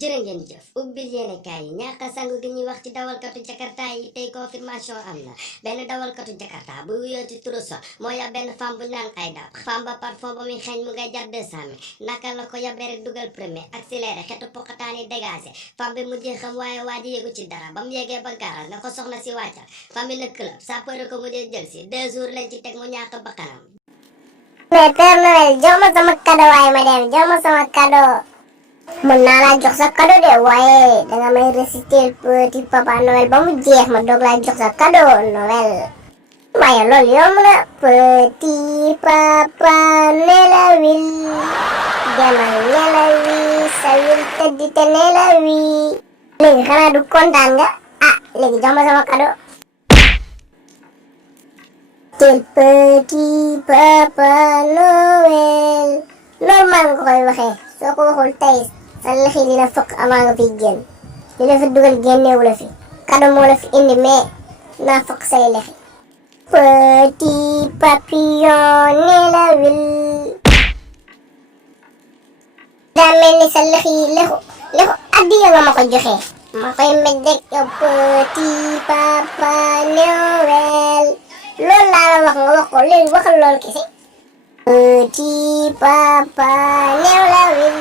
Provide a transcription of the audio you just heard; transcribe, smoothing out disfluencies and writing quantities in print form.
jërë ngeen jëf ubbil yéenekaay yi ñàkk a sangu gi ñuy wax ci dawalkatu jakarta yi tey confirmation am na benn dawalkatu jakarta bu wuyoo ci turu So moo yab benn femme bu naan Aïda femme ba parfum ba muy xeeñ mu ngay jar 200 000 naka la ko yabee rek dugal premier accéléré xetu poqataan yi dégagé femme bi mujjee xam waaye waa ji yëgu ci dara ba mu yegee ba garal na ko soxna si wàccal femme bi na club sapeur ko mujjee jël si 2 jours lañ ci teg mu ñàkk bakkanam. mais Père Noël jox ma sama cadeau waaye ma dem jox ma sama cadeau. mën naa laa jox sa cadeau de waaye danga may réciter petit papa Noël ba mu jeex ma doog laa jox sa cadeau Noël. waaye loolu yomb na. petit papa nelawil demal nelawi sa wil tëdd te nelawi. léegi xanaa du kontaan nga léegi jox ma sama cadeau. tel petit papa Noël normal nga koy waxee soo ko waxul tey sa lexi dina fokk avant nga fiy génn li la fi dugal génnewu la fi cadeau moo la fi indi mais naa fokk say lexi. petit papillon nelawil daa mel ni sa lexi lexu addiya nga ma ko joxee ma koy mbéj rek yow petit papa Noël loolu laa la wax nga wax ko léegi waxal loolu kese. petit papa nelawil